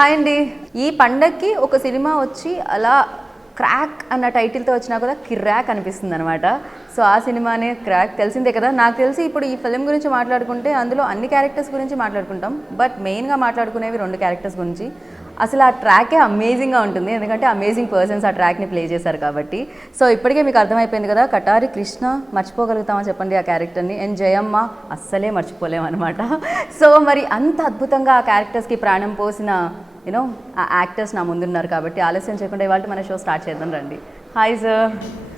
Hi అండి. ఈ పండక్కి ఒక సినిమా వచ్చి అలా క్రాక్ అన్న టైటిల్తో వచ్చినా కూడా కిర్రాక్ అనిపిస్తుంది అనమాట. సో ఆ సినిమానే క్రాక్, తెలిసిందే కదా. నాకు తెలిసి ఇప్పుడు ఈ ఫిలిం గురించి మాట్లాడుకుంటే అందులో అన్ని క్యారెక్టర్స్ గురించి మాట్లాడుకుంటాం, బట్ మెయిన్గా మాట్లాడుకునేవి 2 క్యారెక్టర్స్ గురించి. అసలు ఆ ట్రాకే అమేజింగ్గా ఉంటుంది, ఎందుకంటే అమేజింగ్ పర్సన్స్ ఆ ట్రాక్ని ప్లే చేశారు కాబట్టి. సో ఇప్పటికే మీకు అర్థమైపోయింది కదా, కటారి కృష్ణ మర్చిపోగలుగుతామని చెప్పండి ఆ క్యారెక్టర్ని, అండ్ జయమ్మ అస్సలే మర్చిపోలేమన్నమాట. సో మరి అంత అద్భుతంగా ఆ క్యారెక్టర్స్కి ప్రాణం పోసిన యూనో ఆ యాక్టర్స్ నా ముందున్నారు కాబట్టి ఆలస్యం చేయకుండా ఇవాళ మన షో స్టార్ట్ చేద్దాం రండి. Hi sir.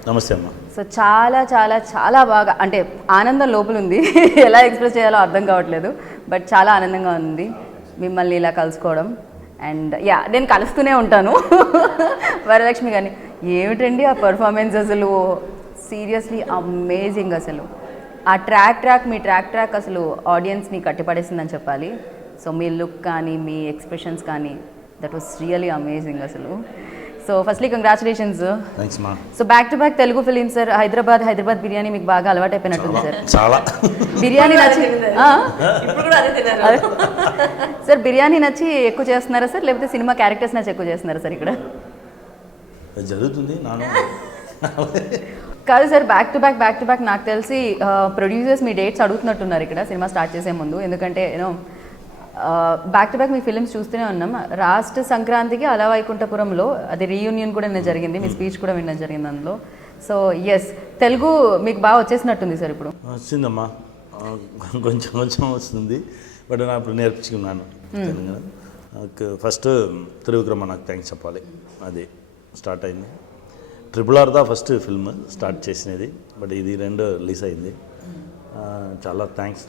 నమస్తే అమ్మ. సో చాలా చాలా చాలా బాగా, అంటే ఆనందం లోపల ఉంది, ఎలా ఎక్స్ప్రెస్ చేయాలో అర్థం కావట్లేదు, బట్ చాలా ఆనందంగా ఉంది మిమ్మల్ని ఇలా కలుసుకోవడం. అండ్ యా, నేను కలుస్తూనే ఉంటాను వరలక్ష్మి గారిని. ఏమిటండి ఆ పర్ఫార్మెన్స్, అసలు సీరియస్లీ అమేజింగ్. అసలు ఆ ట్రాక్ మీ ట్రాక్ అసలు ఆడియన్స్ని కట్టిపడేసిందని చెప్పాలి. సో మీ లుక్ కానీ మీ ఎక్స్ప్రెషన్స్ కానీ దట్ వాస్ రియలీ అమేజింగ్ అసలు. So firstly congratulations. థాంక్స్ మా. So back to back Telugu film sir. Hyderabad biryani మీకు బాగా అలవాటు అయిపోయినట్టుంది సార్. చాలా బిర్యానీ నచ్చి సార్ బిర్యానీ నచ్చి ఎక్కువ చేస్తున్నారా సార్, లేకపోతే సినిమా క్యారెక్టర్స్ నచ్చి ఎక్కువ చేస్తున్నారా సార్ ఇక్కడ? జరుగుతుంది నాను కాదు సార్, బ్యాక్ టు బ్యాక్ నాకు తెలిసి ప్రొడ్యూసర్స్ మీ డేట్స్ అడుగుతున్నట్టున్నారు ఇక్కడ సినిమా స్టార్ట్ చేసే ముందు, ఎందుకంటే you know back to back me films చూస్తూనే ఉన్నాం. లాస్ట్ సంక్రాంతికి అలా వైకుంఠపురంలో అది రీయూనియన్ కూడా నిన్న జరిగింది, మీ స్పీచ్ కూడా వినడం జరిగింది అందులో. సో ఎస్, తెలుగు మీకు బాగా వచ్చేసినట్టుంది సార్ ఇప్పుడు. వచ్చిందమ్మా, కొంచెం వస్తుంది, బట్ నా ఇప్పుడు నేర్పించుకున్నాను తెలంగాణ. ఫస్ట్ త్రివిక్రమ నాకు థ్యాంక్స్ చెప్పాలి, అది స్టార్ట్ అయింది. RRR ఫస్ట్ ఫిల్మ్ స్టార్ట్ చేసినది, బట్ ఇది 2 రిలీజ్ అయింది. చాలా థ్యాంక్స్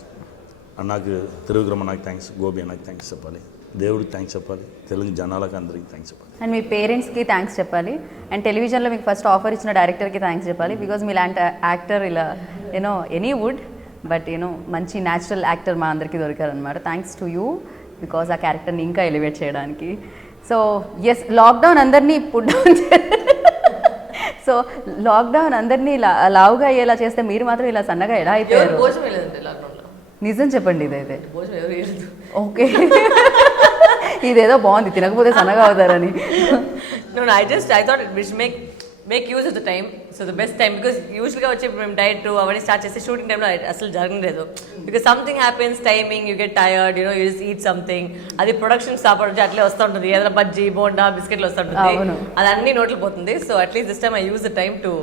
నాకు, త్రివిక్రమ నాకు థ్యాంక్స్, గోపి నాకు థ్యాంక్స్ చెప్పాలి, దేవుడికి థ్యాంక్స్ చెప్పాలి, తెలుగు జనాలకు అందరికీ థ్యాంక్స్ చెప్పాలి, అండ్ మీ పేరెంట్స్కి థ్యాంక్స్ చెప్పాలి, అండ్ టెలివిజన్లో మీకు ఫస్ట్ ఆఫర్ ఇచ్చిన డైరెక్టర్కి థ్యాంక్స్ చెప్పాలి. బికాజ్ మీలాంటి యాక్టర్ ఇలా you know any wood, but you know మంచి న్యాచురల్ యాక్టర్ మా అందరికీ దొరికారనమాట. థ్యాంక్స్ టు యూ, బికాజ్ ఆ క్యారెక్టర్ని ఇంకా ఎలివేట్ చేయడానికి. సో ఎస్, లాక్డౌన్ అందరినీ పుట్ డౌన్ సో లాక్డౌన్ అందరినీ లావుగా అయ్యేలా చేస్తే మీరు మాత్రం ఇలా సన్నగా ఎలా అయిపోయారు? నిజం చెప్పండి ఇదైతే. ఓకే, ఇదేదో బాగుంది, తినకపోతే సన్నగా అవుతారని. I thought we should make use of the time. So the best time, because usually వచ్చి మేము డైట్ అవన్నీ స్టార్ట్ చేస్తే షూటింగ్ టైంలో అసలు జరగలేదు. Because something happens, timing, you get tired, you just eat something. అది ప్రొడక్షన్ స్టాప్ వచ్చి అట్లే వస్తూ ఉంటుంది, ఏదైనా బజ్జీ బోండా బిస్కెట్లు వస్తూ ఉంటుంది, అది అన్ని నోట్లు పోతుంది. So at least this time I use the time to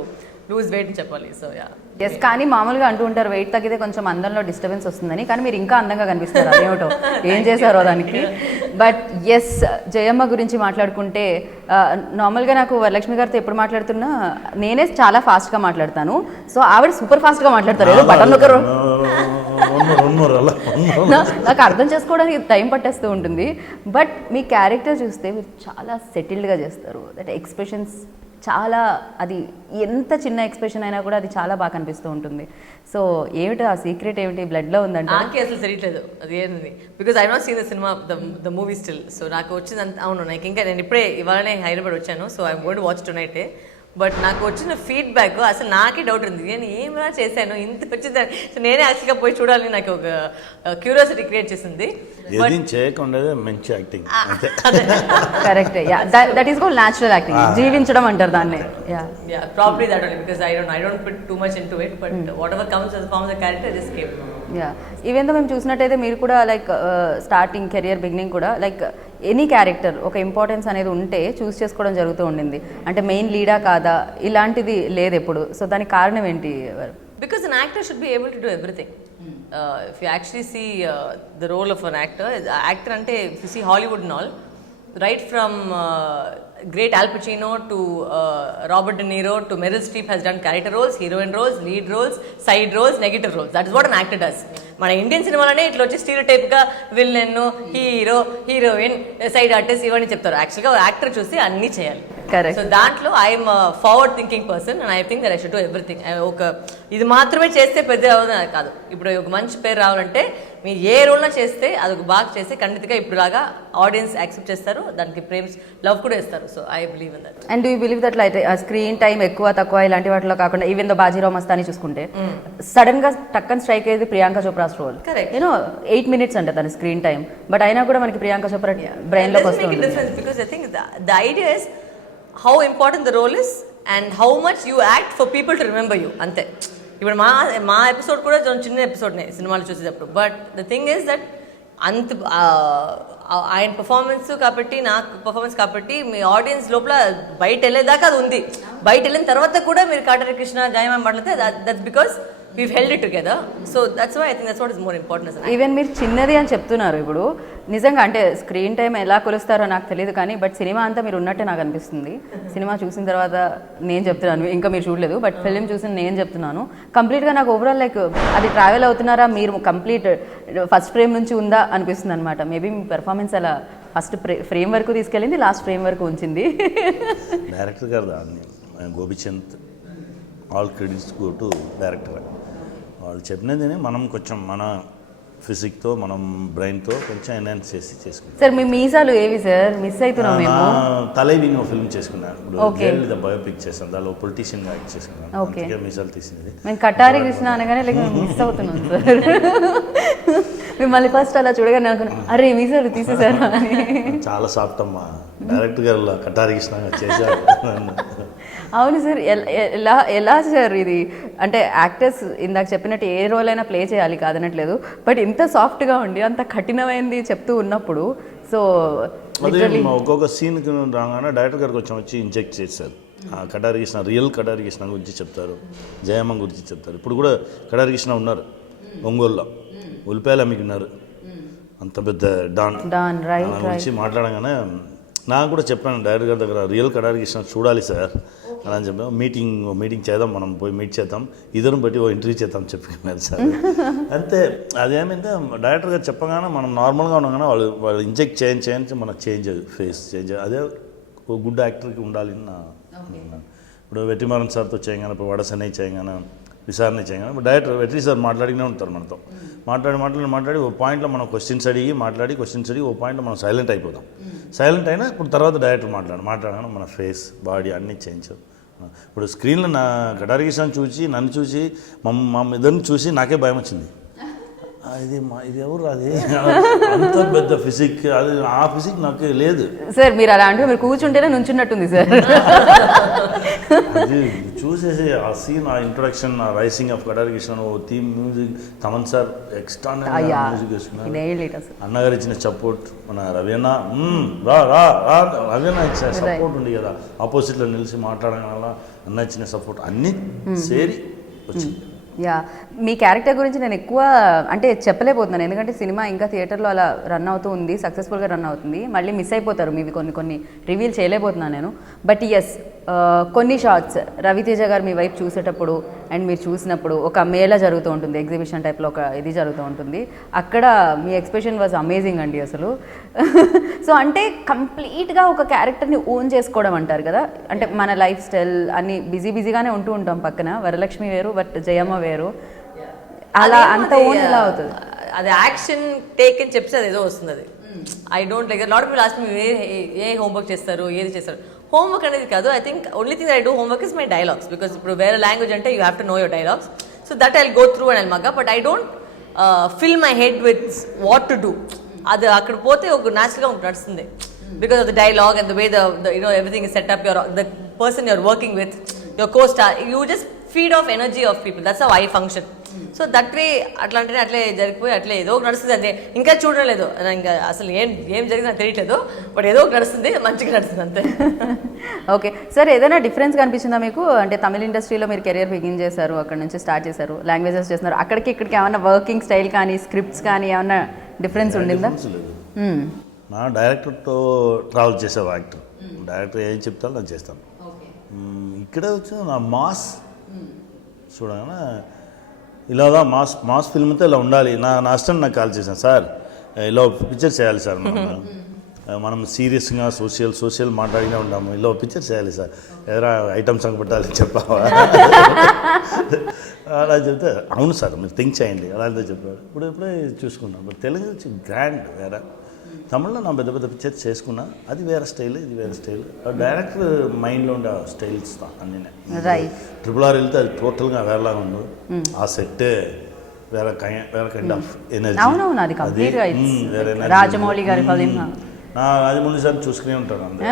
lose weight అని చెప్పాలి. So yeah, yes. కానీ మామూలుగా అంటూ ఉంటారు వెయిట్ తగ్గితే కొంచెం అందంలో డిస్టర్బెన్స్ వస్తుందని, కానీ మీరు ఇంకా అందంగా కనిపిస్తారు, అదేమిటో ఏం చేశారో దానికి. బట్ ఎస్, జయమ్మ గురించి మాట్లాడుకుంటే నార్మల్గా నాకు వరలక్ష్మి గారితో ఎప్పుడు మాట్లాడుతున్నా నేనే చాలా ఫాస్ట్గా మాట్లాడతాను, సో ఆవిడ సూపర్ ఫాస్ట్గా మాట్లాడతారు, ఏదో బటన్ ఒకరు నాకు అర్థం చేసుకోవడానికి టైం పట్టేస్తూ ఉంటుంది. బట్ మీ క్యారెక్టర్ చూస్తే మీరు చాలా సెటిల్డ్గా చేస్తారు, దట్ ఎక్స్ప్రెషన్స్ చాలా, అది ఎంత చిన్న ఎక్స్ప్రెషన్ అయినా కూడా అది చాలా బాగా కనిపిస్తూ ఉంటుంది. సో ఏమిటి ఆ సీక్రెట్, ఏమిటి బ్లడ్లో ఉందంటే? నాకే అసలు తెలియట్లేదు అది ఏంది, because I not seen the cinema, the movie still. So నాకు వచ్చింది అంత, అవును నాకు ఇంకా, నేను ఇప్పుడే ఇవాళనే హైదరాబాద్ వచ్చాను, so I'm going to watch టునైటే. బట్ నాకు వచ్చిన ఫీడ్బ్యాక్ అసలు నాకే డౌట్ ఉంది, నేను ఏమైనా చేశాను ఇంత వచ్చిందని. సో నేనే యాక్చువల్గా పోయి చూడాలని నాకు ఒక క్యూరియాసిటీ క్రియేట్ చేసింది. మంచి acting, correct, that is called natural acting, జీవించడం అంటారు దాన్ని. Yeah, probably that only, because I don't put too much into it, but whatever comes as form of the character just came. Even తో మేము చూసినట్టయితే మీరు కూడా లైక్ స్టార్టింగ్ కెరియర్ బిగినింగ్ కూడా like any character ఒక ఇంపార్టెన్స్ అనేది ఉంటే చూస్ చేసుకోవడం జరుగుతూ ఉండింది, అంటే మెయిన్ లీడా కాదా ఇలాంటిది లేదు ఎప్పుడు. సో దానికి కారణం ఏంటి? Because an actor should be able to do everything. If you actually see the role of an actor ante, if you see Hollywood and all, right from great Al Pacino to Robert De Niro to Meryl Streep has done character roles, heroine roles, lead roles, side roles, negative roles. That is what an actor does. మన Indian సినిమాలోనే ఇట్లా వచ్చి స్టీరియోటైప్గా villain, hero, heroine, side artist ఇవన్నీ చెప్తారు. యాక్చువల్గా actor చూసి అన్నీ చేయాలి. Correct. సో దాంట్లో I'm forward thinking person and I think that I should do everything. ఒక ఇది మాత్రమే చేస్తే పెద్ద అవుతుంది కాదు. ఇప్పుడు ఒక మంచి పేరు రావాలంటే మీరు ఏ రోల్న చేస్తే అది ఒక బాగా చేస్తే ఖండితంగా ఇప్పుడులాగా ఆడియన్స్ యాక్సెప్ట్ చేస్తారు, దానికి ప్రేమ్స్ లవ్ కూడా ఇస్తారు. So I believe in that. And you believe that like screen time ఎక్కువ తక్కువ ఇలాంటి వాటిలో కాకుండా ఈవెన్ దో బాజీరావ్ మస్తాని చూసుకుంటే సడన్ గా టక్కన్ స్ట్రైక్ అయ్యేది Priyanka Chopra's role. Correct. You know 8 minutes అంటే తన స్క్రీన్ టైం, బట్ అయినా కూడా మనకి ప్రియాంక చోప్రా బ్రెయిన్ లోకి వస్తుంది. Because I think the idea is how important the role is and how much you act for people to remember you. అంతే. ఇప్పుడు మా ఎపిసోడ్ కూడా చిన్న ఎపిసోడ్నే సినిమాలు చూసేటప్పుడు, but the thing is that అంత ఆయన పర్ఫార్మెన్స్ కాబట్టి నాకు పర్ఫార్మెన్స్ కాబట్టి మీ ఆడియన్స్ లోపల బయట వెళ్ళేదాకా అది ఉంది. బయట వెళ్ళిన తర్వాత కూడా మీరు కాటరి కృష్ణ జయమాన్ మాట్లాడితే that's because we've held it together. So that's why I think that's what is more important as an actor. Even మీరు చిన్నది అని చెప్తున్నారు ఇప్పుడు, నిజంగా అంటే స్క్రీన్ టైం ఎలా కొలుస్తారో నాకు తెలియదు కానీ బట్ సినిమా అంతా మీరు ఉన్నట్టే నాకు అనిపిస్తుంది. సినిమా చూసిన తర్వాత నేను చెప్తున్నాను, ఇంకా మీరు చూడలేదు బట్ ఫిలిం చూసిన నేను చెప్తున్నాను, కంప్లీట్గా నాకు ఓవరాల్ లైక్ అది ట్రావెల్ అవుతున్నారా మీరు కంప్లీట్ ఫస్ట్ ఫ్రేమ్ నుంచి ఉందా అనిపిస్తుంది అనమాట. మేబీ మీ పెర్ఫార్మెన్స్ అలా ఫస్ట్ ఫ్రేమ్ వరకు తీసుకెళ్ళింది, లాస్ట్ ఫ్రేమ్ వరకు ఉంచింది. డైరెక్టర్ గారు దాన్ని Gopichand, all credits go to director. వాళ్ళు చెప్పినది మనం కొంచెం మన ఫిజిక్తో మనం బ్రెయిన్తో కొంచెం ఎన్హాన్స్ చేసి చేసుకున్నాం. సార్ మీ మీసాలు ఏవి సార్ మిస్ అవుతున్నాం మేము? తలైవిని ఒక ఫిల్మ్ చేసుకున్నాను, ఇప్పుడు బయోపిక్ చేశాను, దానిలో పొలిటీషియన్ గా యాక్ట్ చేసుకున్నాను. ఓకే, మీసాలు తీసింది మేము కటారి కృష్ణ అనగానే లైక్ మిస్ అవుతున్నాం సార్. మిమ్మల్ని ఫస్ట్ అలా చూడగానే అనుకున్నాను అరే మీసాలు తీసేసారా అని. చాలా సాఫ్ట్ అమ్మా డైరెక్టర్ గారు కటారి కృష్ణ చేశారు. అవును సార్, ఎలా ఎలా సార్ ఇది అంటే యాక్టర్స్ ఇందాక చెప్పినట్టు ఏ రోల్ అయినా ప్లే చేయాలి కాదనట్లేదు, బట్ ఇంత సాఫ్ట్గా ఉండి అంత కఠినమైంది చెప్తూ ఉన్నప్పుడు సో అదే ఒక్కొక్క సీన్కి రాగానే డైరెక్టర్ గారు కొంచెం వచ్చి ఇంజెక్ట్ చేశారు. కటారి కృష్ణ రియల్ కటారి కృష్ణ గురించి చెప్తారు, జయమ్మ గురించి చెప్తారు. ఇప్పుడు కూడా కటారి కృష్ణ ఉన్నారు ఒంగోలులో, ఉల్లిపాయలు అమ్మికున్నారు, అంత పెద్ద డాన్ గురించి మాట్లాడగానే నాకు కూడా చెప్పాను డైరెక్టర్ గారి దగ్గర రియల్ కటారి కృష్ణ చూడాలి సార్ అని చెప్పాను. మీటింగ్ చేద్దాం, మనం పోయి మీట్ చేద్దాం, ఇద్దరం బట్టి ఓ ఇంటర్వ్యూ చేద్దాం చెప్పుకున్నారు సార్. అంతే, అదేమంటే డైరెక్టర్ గారు చెప్పగానే మనం నార్మల్గా ఉన్నాగానే వాళ్ళు ఇంజెక్ట్ చేయించి మనకు చేంజ్ ఫేస్ చేంజ్. అదే ఒక గుడ్ యాక్టర్కి ఉండాలి నా. ఇప్పుడు వెట్టిమారన్ సార్తో చేయగానే, ఇప్పుడు వడసనే చేయగానే, విచారణ చేయగానే ఇప్పుడు డైరెక్టర్ వెట్రి సార్ మాట్లాడినే ఉంటారు మనతో. మాట్లాడి ఓ పాయింట్లో మనం క్వశ్చన్స్ అడిగి ఓ పాయింట్లో మనం సైలెంట్ అయిపోతాం. సైలెంట్ అయినా ఇప్పుడు తర్వాత డైరెక్టర్ మాట్లాడగానే మన ఫేస్ బాడీ అన్నీ చేంజ్. ఇప్పుడు స్క్రీన్లో నా కటారి కృష్ణ చూసి నన్ను చూసి మా ఇద్దరిని చూసి నాకే భయం వచ్చింది. ఇది ఎవరు అది అంత పెద్ద ఫిజిక్, అది ఆ ఫిజిక్ నాకు లేదు సార్. మీరు అలా అంటే మీరు కూర్చుంటేనే నుంచున్నట్టుంది సార్. అది చూసేసి ఆ సీన్, ఆ ఇంట్రొడక్షన్, ఆ రైసింగ్ ఆఫ్ కటారి కృష్ణ, ఓ theme music, Thaman sir extra music వేసుకున్నారు. అన్నగారు ఇచ్చిన సపోర్ట్, మన రవీనా రవీనా ఇచ్చిన సపోర్ట్ ఉంది కదా, ఆపోజిట్లో నిలిచి మాట్లాడడం వల్ల అన్న ఇచ్చిన సపోర్ట్ అన్నీ సేరి వచ్చింది. యా, మీ క్యారెక్టర్ గురించి నేను ఎక్కువ అంటే చెప్పలేకపోతున్నాను, ఎందుకంటే సినిమా ఇంకా థియేటర్లో అలా రన్ అవుతూ ఉంది, సక్సెస్ఫుల్గా రన్ అవుతుంది. మళ్ళీ మిస్ అయిపోతారు మీవి కొన్ని రివీల్ చేయలేకపోతున్నాను నేను. బట్ ఎస్, కొన్ని షార్ట్స్ రవితేజ గారు మీ వైపు చూసేటప్పుడు అండ్ మీరు చూసినప్పుడు ఒక మేళ జరుగుతూ ఉంటుంది, ఎగ్జిబిషన్ టైప్లో ఒక ఇది జరుగుతూ ఉంటుంది, అక్కడ మీ ఎక్స్ప్రెషన్ వాజ్ అమేజింగ్ అండి అసలు. సో అంటే కంప్లీట్గా ఒక క్యారెక్టర్ని ఓన్ చేసుకోవడం అంటారు కదా, అంటే మన లైఫ్ స్టైల్ అన్ని బిజీగానే ఉంటూ ఉంటాం, పక్కన వరలక్ష్మి వేరు బట్ జయమ్మ వేరు, అలా అంత ఓన్ ఎలా అవుతుంది? అది యాక్షన్ టేక్ అని చెప్పి అది ఏదో వస్తుంది. అది I don't like lot of people ask me ఏ హోంవర్క్ చేస్తారు, ఏది చేస్తారు. హోంవర్క్ అనేది కాదు, I think only thing I do homework is my dialogues, because ఇప్పుడు వేరే లాంగ్వేజ్ అంటే you have to know your dialogues. So that I go through and I mug, but I don't fill my head with what to do. అది అక్కడ పోతే ఒక న్యాచురల్గా నడుస్తుంది, because of the dialogue and the way the everything is set up, the person you're working with, your co star, you just feed off energy of people, that's how I function. So that way అట్లాంటినే అట్లే జరిగిపోయి అట్లే ఏదో ఒక నడుస్తుంది. అదే ఇంకా చూడడం లేదు, ఇంకా అసలు ఏం జరిగింది నాకు తెలియట్లేదు, బట్ ఏదో ఒక నడుస్తుంది, మంచిగా నడుస్తుంది అంతే. ఓకే సార్, ఏదైనా డిఫరెన్స్ కనిపించిందా మీకు? అంటే తమిళ ఇండస్ట్రీలో మీరు కెరియర్ బిగిన్ చేశారు, అక్కడ నుంచి స్టార్ట్ చేశారు, లాంగ్వేజెస్ చేస్తున్నారు, అక్కడికి ఇక్కడికి ఏమన్నా వర్కింగ్ స్టైల్ కానీ స్క్రిప్ట్స్ కానీ ఏమన్నా డిఫరెన్స్ ఉండిందా? నా డైరెక్టర్తో ట్రావెల్ చేసే యాక్టర్, డైరెక్టర్ ఏం చెప్తారో నేను చేస్తాను. ఇక్కడే వచ్చి నా మాస్ చూడగానే ఇలాగా మాస్ ఫిల్మ్తో ఇలా ఉండాలి. నా అసిస్టెంట్ నాకు కాల్ చేశాను, సార్ ఇలా పిక్చర్ చేయాలి సార్, మనం సీరియస్గా సోషల్ మాట్లాడినే ఉన్నాము, ఇలా పిక్చర్ చేయాలి సార్, ఎదురా ఐటమ్ సాంగ్ పెట్టాలని చెప్పావా అలా చెప్తే అవును సార్ మీరు థింక్ చేయండి అలా అంతా చెప్పాడు. ఇప్పుడే చూసుకున్నాం. బట్ తెలుగు వచ్చి గ్రాండ్ వేరే, తమిళ్లో నా పెద్ద పిక్చర్ చేసుకున్నా, అది వేరే స్టైల్, ఇది వేరే స్టైల్. డైరెక్టర్ మైండ్లో ఉండే స్టైల్స్ అన్నీ. RRR వెళ్తే అది టోటల్గా వేరేలాగా ఉంది. ఆ సెట్ వేరే కైండ్ ఆఫ్ ఎనర్జీ. అవునవును, అది కంప్లీట్గా రాజమౌళి గారి ఫిలిం. నా రాజమౌళి సార్ చూసుకునే ఉంటాను అంతే,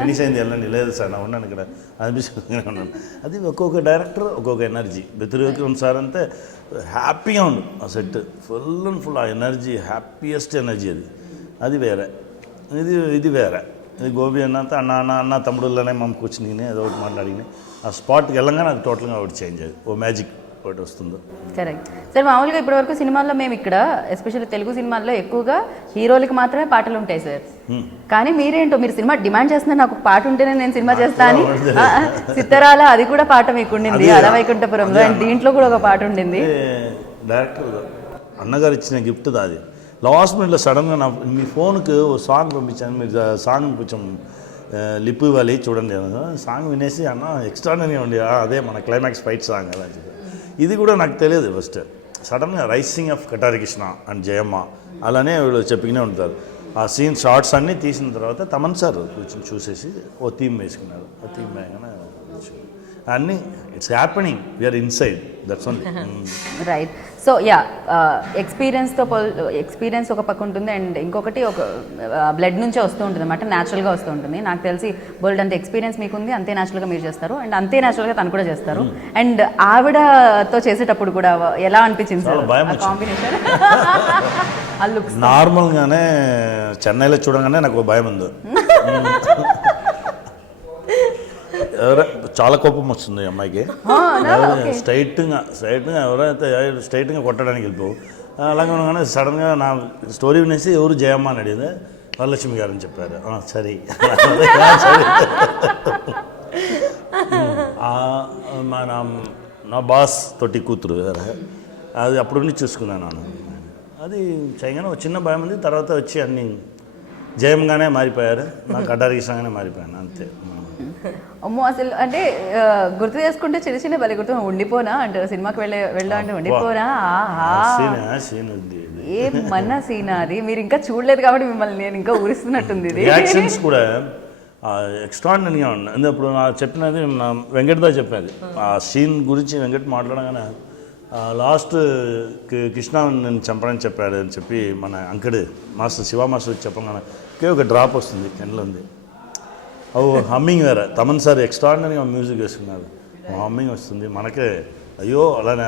ఫినిష్ అయింది వెళ్ళండి, లేదు సార్ నా ఉన్నాను ఇక్కడ అనిపిస్తుంది ఉన్నాను. అది ఒక్కొక్క డైరెక్టర్ ఒక్కొక్క ఎనర్జీ. బెతురుకి సార్ అంతే హ్యాపీగా ఉండు ఆ సెట్, ఫుల్ అండ్ ఫుల్ ఆ ఎనర్జీ, హ్యాపీయెస్ట్ ఎనర్జీ అది వేరే. ఇది వేరే. ఇది గోపి అన్నంత అన్న తమ్ముడులోనే మనం కూర్చుని ఏదో ఒకటి మాట్లాడిని ఆ స్పాట్కి వెళ్ళంగానే అది టోటల్గా ఒకటి చేంజ్ అయ్యి ఓ మ్యాజిక్ ఒకటి వస్తుందో. Correct sir. మామూలుగా ఇప్పటివరకు సినిమాల్లో మేము ఇక్కడ ఎస్పెషల్లీ తెలుగు సినిమాల్లో ఎక్కువగా హీరోలకి మాత్రమే పాటలు ఉంటాయి సార్. కానీ మీరేంటో మీరు సినిమా డిమాండ్ చేస్తున్నారు, నాకు పాట ఉంటేనే నేను సినిమా చేస్తా అని. సిత్తరాల అది కూడా పాట మీకు ఉండింది, అలవైకుంఠపురంలో, అండ్ దీంట్లో కూడా ఒక పాట ఉండింది. డైరెక్టర్ అన్నగారు ఇచ్చిన గిఫ్ట్ అది. లాస్ట్ మినిట్లో సడన్గా మీ ఫోన్కి ఓ సాంగ్ పంపించాను, మీరు సాంగ్ కొంచెం లిప్ ఇవ్వాలి చూడండి, సాంగ్ వినేసి అన్న ఎక్స్ట్రాడనరీగా ఉండి అదే మన క్లైమాక్స్ ఫైట్ సాంగ్ అలా చెప్పి. ఇది కూడా నాకు తెలియదు ఫస్ట్, సడన్గా raising of Katari Krishna and Jayamma అలానే వీళ్ళు చెప్పినే ఉంటారు. ఆ సీన్ షార్ట్స్ అన్నీ తీసిన తర్వాత తమన్ సార్ కూర్చొని చూసేసి ఓ థీమ్ వేసుకున్నారు. ఓ థీమ్ వేయగానే అన్నీ it's happening, we're inside, that's only. Right. So experience ఒక పక్క ఉంటుంది, అండ్ ఇంకొకటి ఒక బ్లడ్ నుంచే వస్తూ ఉంటుంది అన్నమాట, న్యాచురల్గా వస్తూ ఉంటుంది. నాకు తెలిసి బోల్డ్ అంత ఎక్స్పీరియన్స్ మీకుంది, అంతే న్యాచురల్గా మీరు చేస్తారు, అండ్ అంతే న్యాచురల్గా తను కూడా చేస్తారు. అండ్ ఆవిడతో చేసేటప్పుడు కూడా ఎలా అనిపించింది సార్ కాంబినేషన్? నార్మల్గానే చెన్నైలో చూడగానే నాకు భయం ఉంది, చాలా కోపం వస్తుంది అమ్మాయికి. స్ట్రైట్గా ఎవరైతే స్ట్రైట్గా కొట్టడానికి వెళ్ళిపోవు. అలాగే ఉండగానే సడన్గా నా స్టోరీ వినేసి ఎవరు జయమ్మ అని అడిగింది, వరలక్ష్మి గారు అని చెప్పారు. సరే నా బాస్ తోటి కూతురు అది అప్పుడు నుండి చూసుకున్నాను. అది చేయగానే చిన్న భయం ఉంది, తర్వాత వచ్చి అన్నీ జయంగానే మారిపోయారు, నాకు కటారీసంగానే మారిపోయాను అంతే. అమ్మో, అసలు అంటే గుర్తు చేసుకుంటే చిన్న భలే గుర్తు. ఉండిపోనా అంటారు సినిమాకి వెళ్ళా అంటే, ఉండిపోనా ఏమన్నా సీన్ అది, మీరు ఇంకా చూడలేదు కాబట్టి మిమ్మల్ని నేను ఇంకా ఊరిస్తున్నట్టుంది. ఇది రియాక్షన్స్ కూడా ఎక్స్ట్రాడినరీగా ఉన్నాయి. ఇప్పుడు చెప్పినది వెంకట్దా చెప్పేది ఆ సీన్ గురించి. వెంకట్ మాట్లాడగానే లాస్ట్ కృష్ణ నేను చంపడానికి చెప్పాడు అని చెప్పి మన అంకడు మాస్టర్ శివ మాస్టర్ చెప్పగానే ఒక డ్రాప్ వస్తుంది కెన్లో ఉంది. హమ్మింగ్ వేరే, తమన్ సార్ ఎక్స్ట్రాడినరీగా మ్యూజిక్ వేసుకున్నారు, హమ్మింగ్ వస్తుంది మనకే. అయ్యో అలానే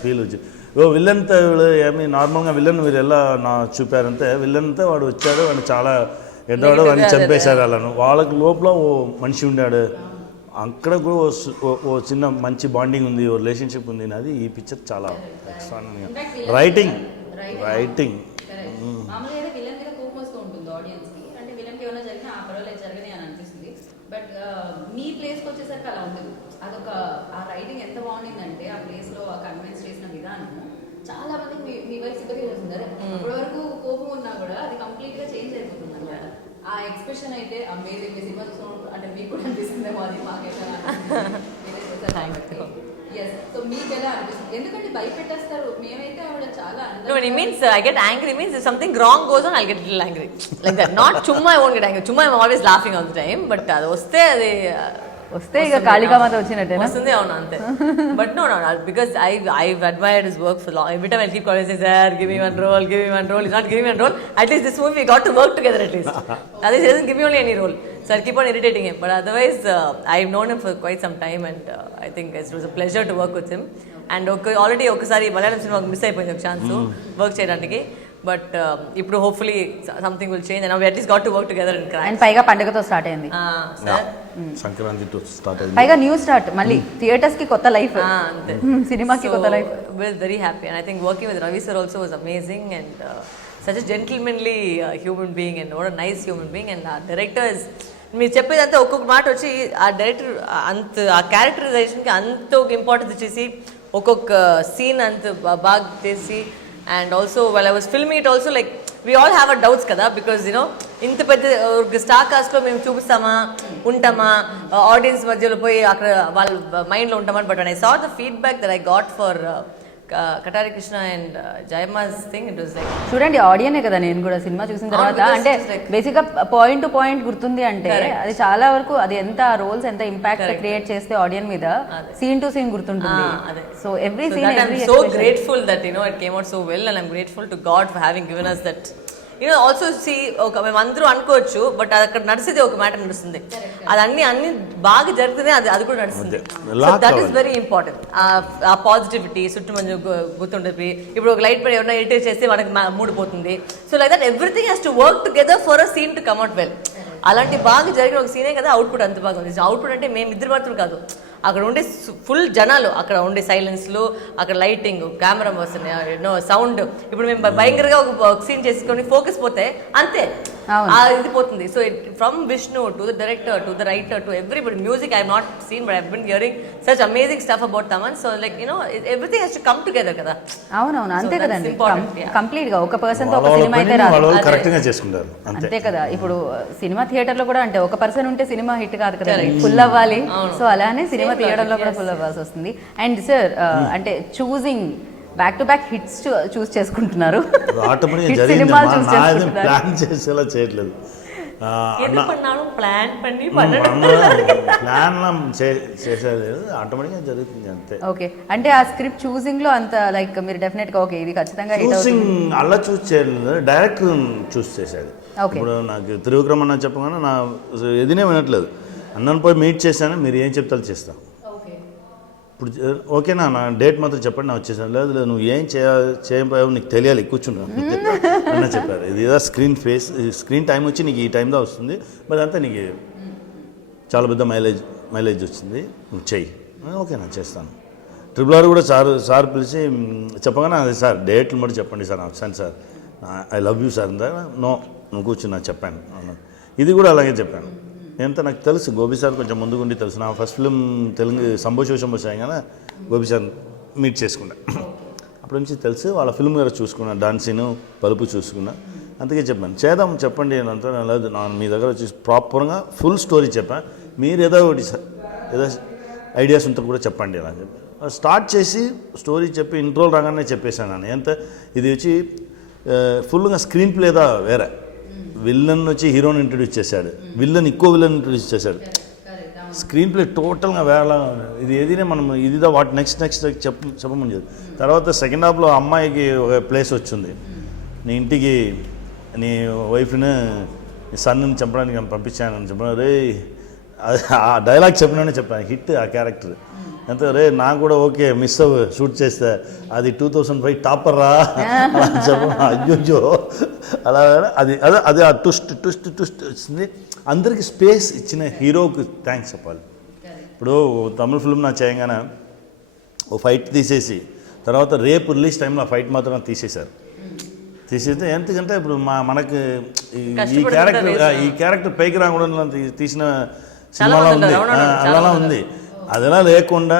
ఫీల్ వచ్చి విల్లన్తో ఏమి నార్మల్గా విల్లన్ మీరు ఎలా చూపారంటే, విల్లన్తో వాడు వచ్చాడు, వాడు చాలా ఎడ్డాడు, వాడిని చంపేశారు అలాను. వాళ్ళకి లోపల ఓ మనిషి ఉన్నాడు, అక్కడ కూడా ఓ చిన్న మంచి బాండింగ్ ఉంది, ఓ రిలేషన్షిప్ ఉంది. అది ఈ పిక్చర్ చాలా ఎక్స్ట్రాడినరీగా. రైటింగ్ బట్ మీ ప్లేస్కి వచ్చేసరికి అలా ఉండదు. అదొక ఆ రైటింగ్ ఎంత బాగుండిందంటే ఆ ప్లేస్లో ఆ కన్విన్స్ చేసిన విధానము చాలా మందికి మీ వైపు సింపతి చేస్తున్నారు. ఇప్పటి వరకు కోపం ఉన్నా కూడా అది కంప్లీట్గా చేంజ్ అయిపోతుంది అనమాట. ఆ ఎక్స్ప్రెషన్ అయితే అమేజింగ్. సినిమా చూసినప్పుడు అంటే మీకు కూడా అనిపిస్తుందేమో, అది మాకైతే సో మీకు ఎలా అనిపిస్తుంది? ఎందుకంటే భయపెట్టేస్తారు, మేమైతే ఆవిడ చాలా. No, it means I get angry means if something wrong goes on, I'll get a little angry like that. Not chumma I won't get angry. Chumma I'm always laughing all the time. But అది వస్తే ఇక కాళికామాత వచ్చినట్టేనా వస్తుంది. అవును అంతే. But no, because I've admired his work for long. Every time I keep calling, say, sir, give me one role. He's not giving me one role. At least this movie we got to work together at least. At least he doesn't give me only any role. So I keep on irritating him. But otherwise, I've known him for quite some time, and I think it was a pleasure to work with him. And already ఒకసారి మలయాళం సినిమాకి miss అయిపోయింది ఒక chance work చేయడానికి. But ఇప్పుడు hopefully something will change and at least got to work together in crime. And పైగా పండుగతో start అయింది, సంక్రాంతితో start అయింది, పైగా న్యూ స్టార్ట్, మళ్ళీ థియేటర్స్ కి కొత్త లైఫ్, అంతే సినిమాకి కొత్త life. We're very happy, and I think working with Ravi sir also was amazing, and such a gentlemanly human being, and what a nice human being. And our director is, మీరు చెప్పేదంతా ఒక్కొక్క మాట వచ్చి ఆ director అంత ఆ క్యారెక్టరైజేషన్కి అంత ఒక ఇంపార్టెన్స్ ఇచ్చేసి ఒక్కొక్క సీన్ అంత బాగా చేసి. And also while I was filming it also, like we all have our doubts kada, because you know ఇంత పెద్ద స్టార్ కాస్ట్ లో మేము చూపిస్తామా ఉంటామా ఆడియన్స్ మధ్యలో పోయి అక్కడ వాళ్ళ మైండ్ లో ఉంటామని. But I saw the feedback that I got for Katari Krishna and Jayamma's thing it was like చూడండి ఆడియనే కదా నేను కూడా సినిమా చూసిన తర్వాత అంటే బేసిక్ గా పాయింట్ టు పాయింట్ గుర్తుంది అంటే అది చాలా వరకు అది ఎంత రోల్స్ ఎంత ఇంపాక్ట్ క్రియేట్ చేస్తే ఆడియన్ మీద సీన్ టు సీన్ గుర్తుంటుంది. So every scene I'm so grateful that it came out so well, and I'm grateful to God for having given us that. Also see మేము అందరూ అనుకోవచ్చు, but అది అక్కడ నడిచేది ఒక మ్యాటర్ నడుస్తుంది, అది అన్ని బాగా జరిగితేనే అది కూడా నడుస్తుంది. That is very important. ఆ పాజిటివిటీ చుట్టూ మంచి గుర్తుంటుంది. ఇప్పుడు ఒక లైట్ పడి ఎవరైనా ఇరిటేట్ చేస్తే మనకి మూడ్ పోతుంది. So like that everything has to work together for a scene to come out well. అలాంటి బాగా జరిగిన ఒక సీనే కదా అవుట్పుట్ అంత బాగా ఉంది. అవుట్పుట్ అంటే మేము ఇద్దరు మాత్రం కాదు, అక్కడ ఉండే ఫుల్ జనాలు, అక్కడ ఉండే సైలెన్స్లు, అక్కడ లైటింగ్, కెమెరా వస్తున్నాయి, సౌండ్. ఇప్పుడు మేము భయంకరంగా ఒక సీన్ చేసుకొని ఫోకస్ పోతే అంతే ఇది పోతుంది. So from Vishnu to the director to the writer to everybody, music I have not seen but I have been hearing such amazing stuff about Thaman. So like everything has to come together కదా. అవునవును అంతే కదండి, complete గా ఒక person తో ఒక cinema అయితే రాదు, అంతే కదా. ఇప్పుడు సినిమా థియేటర్ లో కూడా అంటే ఒక పర్సన్ ఉంటే సినిమా హిట్ కాదు కదా, ఫుల్ అవ్వాలి. సో అలానే సినిమా థియేటర్లో కూడా ఫుల్ అవ్వాల్సి వస్తుంది. అండ్ సార్ అంటే చూసింగ్ బ్యాక్ టు బ్యాక్ హిట్స్ చూస్ చేసుకుంటున్నారు, సినిమాలు చూస్ చేసుకుంటున్నారు. ఆటోమేటిక్గా జరుగుతుంది అంతే. ఓకే, అంటే ఆ స్క్రిప్ట్ చూసింగ్ లో అంత లైక్ మీరు డెఫినెట్ గా ఓకే ఇది ఖచ్చితంగా హిట్ అవుతుంది అలా చూస్ చేయలేదు, డైరెక్టర్ చూస్ చేశాడు. ఇప్పుడు నాకు త్రివిక్రమ్ అన్న చెప్పగానే నా ఎదినే వినట్లేదు, అన్నను పోయి మీట్ చేశాను, మీరు ఏం చెప్తారు చేస్తాను. ఇప్పుడు ఓకేనా నా డేట్ మాత్రం చెప్పండి, నా వచ్చేసాను. లేదు లేదు నువ్వు ఏం చేయబోయావు నీకు తెలియాలి, కూర్చున్నాను అన్న చెప్పారు. ఇది ఏదో స్క్రీన్ టైం వచ్చి నీకు ఈ టైంలో వస్తుంది, మరి అంతా నీకు చాలా పెద్ద మైలేజ్ వచ్చింది, నువ్వు చెయ్యి. ఓకేనా చేస్తాను. RRR కూడా సార్ పిలిచి చెప్పగానే అది సార్ డేట్లు మరి చెప్పండి సార్, వచ్చాను sir, I love you sir అందా. నో నువ్వు కూర్చున్నా చెప్పాను అన్నాను. ఇది కూడా అలాగే చెప్పాను. ఎంత నాకు తెలుసు, గోపి సార్ కొంచెం ముందుగుండి తెలుసు. నా ఫస్ట్ ఫిల్మ్ తెలుగు సంభోషం కానీ గోపి సార్ మీట్ చేసుకున్నా, అప్పటి నుంచి తెలుసు. వాళ్ళ ఫిల్మ్ గారు చూసుకున్నా, డాన్సీను పలుపు చూసుకున్నా, అందుకే చెప్పాను చేద్దాం చెప్పండి అంతా. లేదు నా మీ దగ్గర వచ్చి ప్రాపర్గా ఫుల్ స్టోరీ చెప్పాను, మీరు ఏదో ఒకటి ఏదో ఐడియాస్ ఉంటే కూడా చెప్పండి అని చెప్పి స్టార్ట్ చేసి స్టోరీ చెప్పి ఇంట్రోల్ రాగానే చెప్పేశాను నేను. ఎంత ఇది వచ్చి ఫుల్గా స్క్రీన్ ప్లేదా వేరే, విల్లన్ వచ్చి హీరోని ఇంట్రడ్యూస్ చేశాడు, విల్లన్ విల్లన్ ఇంట్రడ్యూస్ చేశాడు, స్క్రీన్ ప్లే టోటల్గా వేరేలా. ఇది ఏదైనా మనం ఇదిదా వాటి నెక్స్ట్ చెప్పమని చెప్పి తర్వాత సెకండ్ హాఫ్లో అమ్మాయికి ఒక ప్లేస్ వచ్చింది, నీ ఇంటికి నీ వైఫ్ని నీ సన్ని చంపడానికి నేను పంపించానని చెప్పాను. రే ఆ డైలాగ్ చెప్పిననే చెప్పాను, హిట్ ఆ క్యారెక్టర్. ఎంత రే నాకు కూడా ఓకే మిస్ అవ్వు షూట్ చేస్తే అది 2005 టాపర్ రా చెప్ప. అయ్యో అలా అది అదే అది ఆ ట్విస్ట్ వచ్చింది. అందరికీ స్పేస్ ఇచ్చిన హీరోకి థ్యాంక్స్ చెప్పాలి. ఇప్పుడు తమిళ ఫిల్మ్ నా చేయగానే ఓ ఫైట్ తీసేసి తర్వాత రేపు రిలీజ్ టైంలో ఆ ఫైట్ మాత్రం తీసేశారు. తీసేస్తే ఎందుకంటే ఇప్పుడు మనకి ఈ క్యారెక్టర్ పైకి రాకుండా తీసిన సినిమాలో ఉంది, అలా ఉంది. అదిలా లేకుండా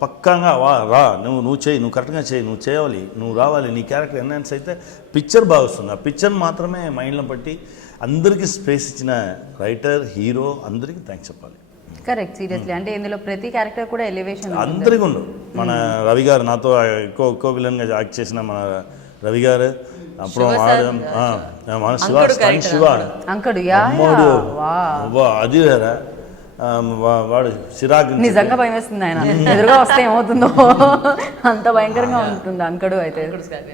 పక్కాగా రా నువ్వు చేయి, నువ్వు కరెక్ట్గా చేయి, నువ్వు చేయాలి, నువ్వు రావాలి, నీ క్యారెక్టర్ ఎన్హాన్స్ అయితే పిక్చర్ బాగా వస్తుంది. ఆ పిక్చర్ మాత్రమే మైండ్లో పట్టి అందరికీ స్పేస్ ఇచ్చిన రైటర్ హీరో అందరికీ థ్యాంక్స్ చెప్పాలి. Correct, seriously. అంటే ఇందులో ప్రతి క్యారెక్టర్ కూడా ఎలివేషన్ అందరికీ ఉండు. మన రవి గారు నాతో ఎక్కువ విలన్గా యాక్ట్ చేసిన మన రవి గారు, అప్పుడు శివ అది వేరా వాడు చిరాకు, నిజంగా భయం వేస్తుంది ఆయన ఎదురుగా వస్తే ఏమవుతుందో అంత భయంకరంగా ఉంటుంది అంకడు. అయితే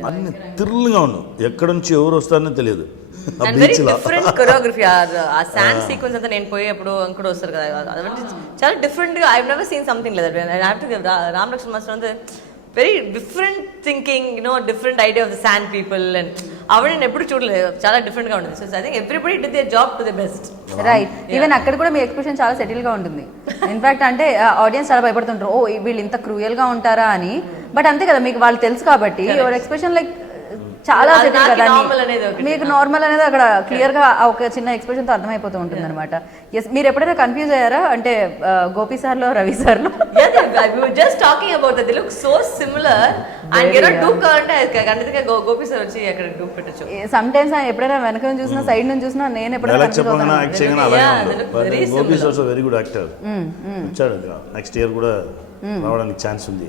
అన్ని థ్రిల్గా ఉన్నావు, ఎక్కడ నుంచి ఎవరు వస్తారని తెలియదు. డిఫరెంట్ కొరియోగ్రఫీ, ఆ శాండ్ సీక్వెన్స్ అంతా నేను పోయేప్పుడు అంకుడు వస్తారు కదా, అదంటే చాలా డిఫరెంట్గా. I never seen something like Ram Laxman master అంటే very different thinking, different idea of the sand people and అవి నేను ఎప్పుడు చూడలేదు, చాలా డిఫరెంట్గా ఉంటుంది. So I think everybody did their job to the best. Right, even అక్కడ కూడా మీ ఎక్స్ప్రెషన్ చాలా సెటిల్గా ఉంటుంది. ఇన్ఫాక్ట్ అంటే ఆడియన్స్ చాలా భయపడుతుంటారు, వీళ్ళు ఇంత క్రూయల్గా ఉంటారా అని. బట్ అంతే కదా, మీకు వాళ్ళు తెలుసు కాబట్టి యువర్ ఎక్స్ప్రెషన్ లైక్ చాలా అది సెటిల్ నాకు కదా normal అనేది ఒకటి. మీకు నార్మల్ అనేది అక్కడ క్లియర్ గా ఒక చిన్న ఎక్స్ప్రెషన్ తో అర్థమైపోతూ ఉంటుంది అనమాట. ఎస్, మీరు ఎప్పుడైనా కన్ఫ్యూజ్ అయ్యారా అంటే గోపి సార్ లో రవి సార్ లో? we were just talking about that. They look so similar. And you know, duke అంటే అందుకే గోపి సార్ వచ్చి అక్కడ డూప్ పెట్టచ్చు. సమ్ టైమ్స్ ఎప్పుడైనా వెనక నుంచి చూసినా సైడ్ నుంచి చూసినా నేను ఎప్పుడైనా డైలాగ్ చెప్పగానే యాక్ట్ చేయగానే అలాగే Yeah, ఉంది. they look But very Gopi similar. Also very good actor. వచ్చాడు నెక్స్ట్ ఇయర్ కూడా రావడానికి ఛాన్స్ ఉంది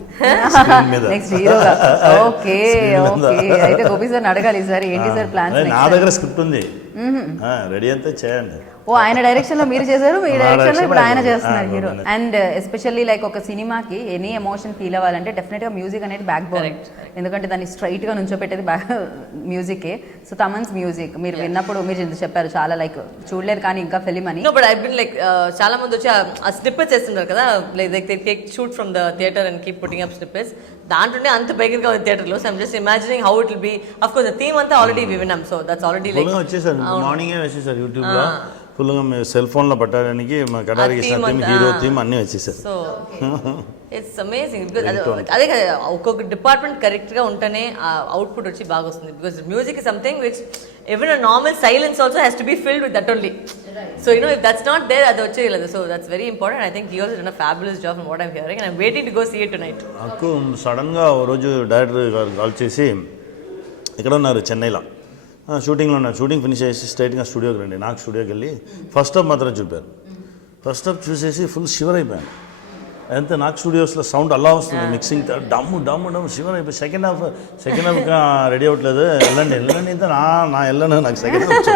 స్క్రీన్ మీద. Next hero. ఓకే ఓకే, అయితే గోపి సార్ అడగాలి సార్ ఏంటి సార్ ప్లాన్స్. అదే నా దగ్గర స్క్రిప్ట్ ఉంది, రెడీ అంతే చేయండి. ఓ ఆయన డైరెక్షన్ లో మీరు చేశారు, మీ నా డైరెక్షన్ లో direction ఇప్పుడు లో ఆయన అయిపోయింది. చేస్తున్నారు హీరో. అవునండి. అండ్ ఎస్పెషల్లీ లైక్ ఒక సినిమాకి ఎనీ ఎమోషన్ ఫీల్ అవ్వాలంటే డెఫినెట్ గా మ్యూజిక్ అనేది బ్యాక్ బోన్. Correct. ఎందుకంటే దాన్ని స్ట్రైట్ గా నుంచోపెట్టేది మ్యూజికే. సో తమన్స్ మ్యూజిక్ మీరు విన్నప్పుడు మీరు ఇంత చెప్పారు చాలా లైక్ చూడలేదు కానీ ఇంకా ఫిలిం అని. No, but I've been like చాలా మంది వచ్చి ఆ స్నిప్పెట్స్ చేస్తుంటారు కదా, like they take shoot from the theater and keep putting up snippets. దాంట్లోనే అంత బెగిర్గా ఉంది థియేటర్లో. So I'm just imagining how it will be. Of course the theme అంతా ఆల్రెడీ విన్నాం, సో దట్స్ ఆల్రెడీ లైక్ ఫుల్గా వచ్చేసారు, మార్నింగే వచ్చేసారు యూట్యూబ్లో. ఫుల్గా మేము సెల్ ఫోన్లో పట్టడానికి మా కటారి theme థీమ్, అంతా. హీరో థీమ్ అన్నీ వచ్చేసారు. So it's amazing. బికాజ్ అదే కదా, ఒక్కొక్క డిపార్ట్మెంట్ కరెక్ట్గా ఉంటేనే ఆ అవుట్పుట్ వచ్చి బాగా వస్తుంది. Because music is something which even a normal silence also has to be filled with that only. So you know if that's not there అది వచ్చేయలేదు. So that's very important. I think he also done a fabulous job from what I'm hearing and I'm waiting to go see it tonight. నాకు సడన్గా ఓ రోజు director గారు call చేసి ఇక్కడ ఉన్నారు చెన్నైలో, షూటింగ్లో ఉన్నారు, షూటింగ్ ఫినిష్ చేసి స్ట్రైట్గా స్టూడియోకి రండి. నాకు స్టూడియోకి వెళ్ళి ఫస్ట్ హాఫ్ మాత్రం చూపారు. ఫస్ట్ హాఫ్ చూసేసి ఫుల్ షివర్ అయిపోయాను. అంతే, నాకు స్టూడియోస్లో సౌండ్ అలా వస్తుంది, మిక్సింగ్ డమ్ము డమ్ము డమ్ము షివర్ అయిపోయి సెకండ్ హాఫ్ రెడీ అవ్వట్లేదు, వెళ్ళండి ఇంత నా వెళ్ళను, నాకు సెకండ్ హాఫ్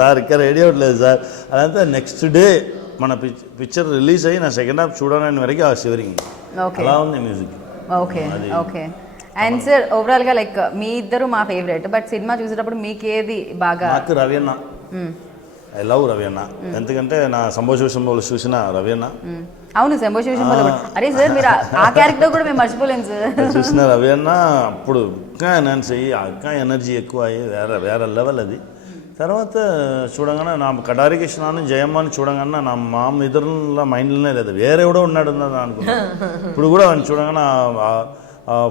సార్ ఇంకా రెడీ అవ్వట్లేదు సార్. అదంతా నెక్స్ట్ డే మన పిక్చర్ రిలీజ్ అయ్యి నా సెకండ్ హాఫ్ చూడడానికి వరకు ఆ షివరింగ్ అలా ఉంది music. Okay okay. And sir overall గా లైక్ మీ ఇద్దరు మా ఫేవరెట్, బట్ సినిమా చూసేటప్పుడు మీకు ఏది బాగా? నాకు రవి అన్న, ఐ లవ్ రవి అన్న. ఎందుకంటే నా సంభోషంలో చూసిన రవి అన్న. అవును, సంభోషం. అరే సార్ మీరు ఆ క్యారెక్టర్ కూడా మేము మర్చిపోలేము సార్. చూసిన రవి అన్న అప్పుడు ఇంకా ఎనర్జీ అయ్యి ఇంకా ఎనర్జీ ఎక్కువ అయ్యి వేరే లెవెల్ అది. తర్వాత చూడగానే నా కటారి కృష్ణని జయమ్మని చూడగానే నా మా ఇద్దరుల మైండ్లోనే లేదు, వేరే ఎవడో ఉన్నాడు అనుకున్నా. ఇప్పుడు కూడా చూడగానే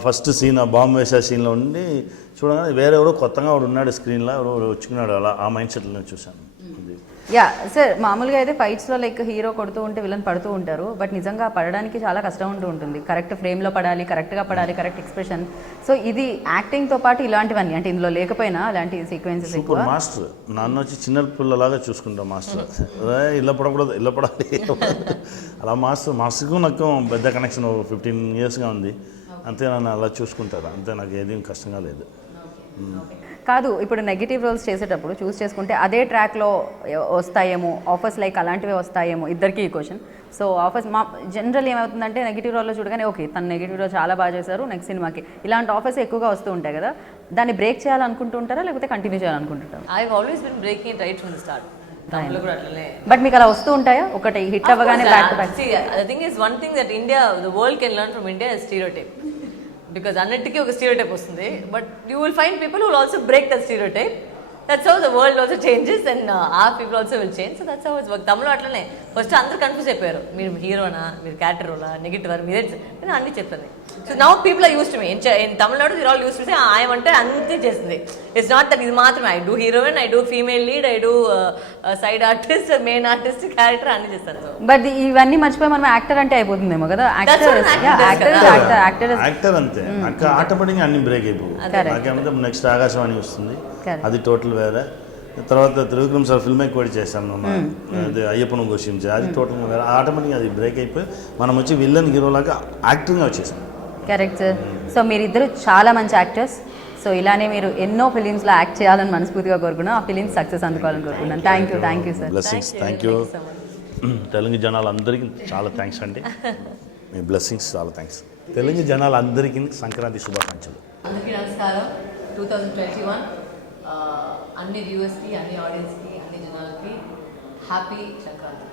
ఫస్ట్ సీన్ బాంబు వేసే సీన్లో ఉండి చూడగానే వేరే ఎవరో కొత్తగా వాడు ఉన్నాడు స్క్రీన్లో, ఎవరో వచ్చుకున్నాడు, అలా ఆ మైండ్ సెట్లో చూశాను. యా సార్, మామూలుగా అయితే ఫైట్స్లో లైక్ హీరో కొడుతూ ఉంటే విలన్ పడుతూ ఉంటారు, బట్ నిజంగా పడడానికి చాలా కష్టం ఉంటుంది. కరెక్ట్ ఫ్రేమ్లో పడాలి, కరెక్ట్గా పడాలి, కరెక్ట్ ఎక్స్ప్రెషన్. సో ఇది యాక్టింగ్తో పాటు ఇలాంటివన్నీ అంటే ఇందులో లేకపోయినా అలాంటి సీక్వెన్సెస్ ఎక్కువ. మాస్టర్ నాన్న వచ్చి చిన్న పిల్లలాగా చూసుకుంటాం మాస్టర్, ఇలా పడకూడదు ఇలా పడాలి అలా మాస్టర్కు నాకు పెద్ద కనెక్షన్ 15 yearsగా ఉంది. అంతే నన్ను అలా చూసుకుంటారు, అంతే నాకు ఏదేం కష్టంగా లేదు. కాదు, ఇప్పుడు నెగిటివ్ రోల్స్ చేసేటప్పుడు చూస్ చేసుకుంటే అదే ట్రాక్లో వస్తాయేమో ఆఫర్స్, లైక్ అలాంటివే వస్తాయేమో ఇద్దరికి ఈ క్వశ్చన్. సో ఆఫర్స్ మా జనరల్ ఏమవుతుందంటే నెగిటివ్ రోల్లో చూడగానే ఓకే తను నెగిటివ్ రోల్ చాలా బాగా చేశారు, నెక్స్ట్ సినిమాకి ఇలాంటి ఆఫర్స్ ఎక్కువగా వస్తూ ఉంటాయి కదా, దాన్ని బ్రేక్ చేయాలనుకుంటుంటారా లేకపోతే కంటిన్యూ చేయాలనుకుంటుంటారా? I always been breaking it right from the start. తమిళలో కూడా అట్లనే. బట్ మీకు అలా వస్తూ ఉంటాయా ఒకటి హిట్ అవ్వగానే back to back? See, the thing is, one thing that India, the world can learn from India is stereotype. Because అన్నిటికీ ఒక స్టీరియోటైప్ వస్తుంది, but you will find people who will also break that stereotype. That's how the world also changes and are people also will change. So that's how it's work. తమిళలో అట్లనే first అందరూ confuse అయిపోయారు, మీరు హీరోనా, మీరు character రోలా, negative మీరే, నేను అన్ని చెప్తాను. So now people are used to me. In Tamil Nadu you're all used to say ఆయమంటే అంతే చేస్తుంది. ఇట్స్ నాట్ దట్ ఇది మాత్రమే. I do heroine, I do female lead, I do side artist, main artist, character అన్ని చేస్తాను. సో బట్ ఇవన్నీ మర్చిపోయి మనం యాక్టర్ అంటే అయిపోతుందేమో కదా. యాక్టర్ అంతే, నాకు ఆటోమేటిక్గా అన్ని బ్రేక్ అయిపోయి నాకేమంటే నెక్స్ట్ ఆకాశవాణి వస్తుంది, అది టోటల్ వేరే. తర్వాత త్రివిక్రమ్ సార్ ఫిల్మ్ ఎక్కువ చేశాను, అది అయ్యప్పను ఘోషించి, అది టోటల్గా వేరే. ఆటోమేటిక్గా అది బ్రేక్ అయిపోయి మనం వచ్చి విల్లన్ హీరోలాగా యాక్టింగ్గా వచ్చేసాం. Correct sir. సో మీరిద్దరు చాలా మంచి యాక్టర్స్. సో ఇలానే మీరు ఎన్నో ఫిలిమ్స్లో యాక్ట్ చేయాలని మనస్ఫూర్తిగా కోరుకున్నాను, ఆ ఫిలిమ్స్ సక్సెస్ అందుకోవాలని కోరుకున్నాను. Thank you sir. Blessings. Thank you Telugu జనాలందరికీ చాలా థ్యాంక్స్ అండి, మీ బ్లెస్సింగ్స్ చాలా థ్యాంక్స్. తెలుగు జనాలందరికీ సంక్రాంతి శుభాకాంక్షలు. అందరికీ నమస్కారం. 2021 అన్ని వ్యూవర్స్కి, అన్ని ఆడియన్స్కి, అన్ని జనాలకి హ్యాపీ సంక్రాంతి.